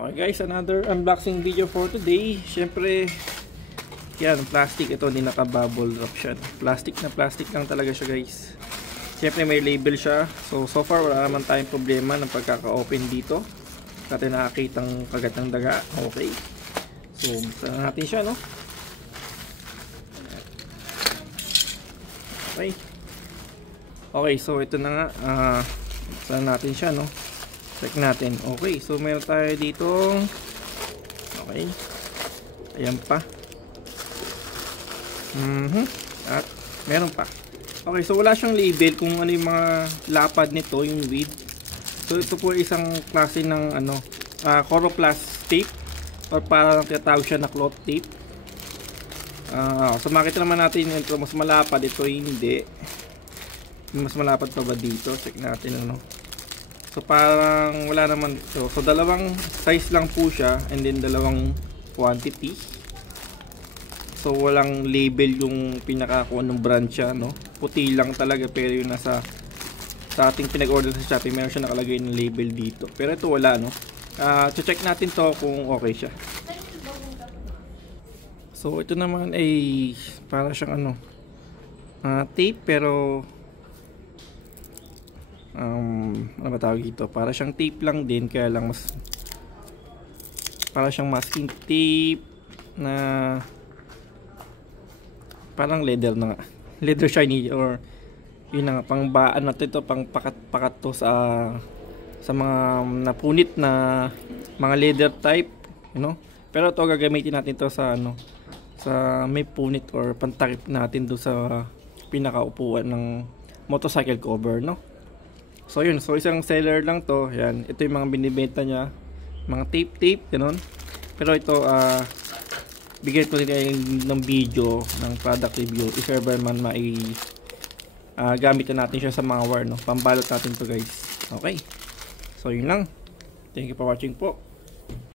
Okay guys, another unboxing video for today. Syempre, yan, plastic ito, hindi naka-bubble wrap siya. Plastic na plastic lang talaga siya guys. Syempre may label siya. So far wala naman tayong problema ng pagkaka-open dito. Natin nakakitang kagat ng daga. Okay. So, buksan natin siya, no? Okay. Okay, so ito na nga. Buksan natin siya, no? Check natin. Okay, so meron tayo dito. Okay. Ayan pa. At meron pa. Okay, so wala siyang label kung ano yung mga lapad nito, yung width. So ito po isang klase ng ano, Coroplast tape or parang tinatawag siya na cloth tape. So makita naman natin ito mas malapad, ito hindi. Mas malapad pa ba dito? Check natin ano. So parang wala naman ito. So dalawang size lang po siya and then dalawang quantity. So walang label yung pinaka kung anong brand siya, no? Puti lang talaga pero yung nasa sa ating pinag-order sa Shopee meron siya nakalagay ng label dito. Pero ito wala, no? Check natin to kung okay siya. So ito naman ay para siyang ano, tape pero ano ba tawag dito? Para siyang tape lang din, kaya lang mas para siyang masking tape na parang leather na nga. Leather shiny or yun na nga, pang baan natin ito, pang pakat-pakat to sa mga napunit na mga leather type, you know? Pero ito gagamitin natin to sa ano, sa may punit or pantakip natin do sa pinakaupuan ng motorcycle cover, no? So yun, so isang seller lang to, yan. Ito yung mga binibenta niya, mga tape, ganun. Pero ito, bigyan ko din ng video ng product review. If ever man gamitin natin siya sa mga wire, no? Pambalot natin to guys. Okay. So yun lang. Thank you for watching po.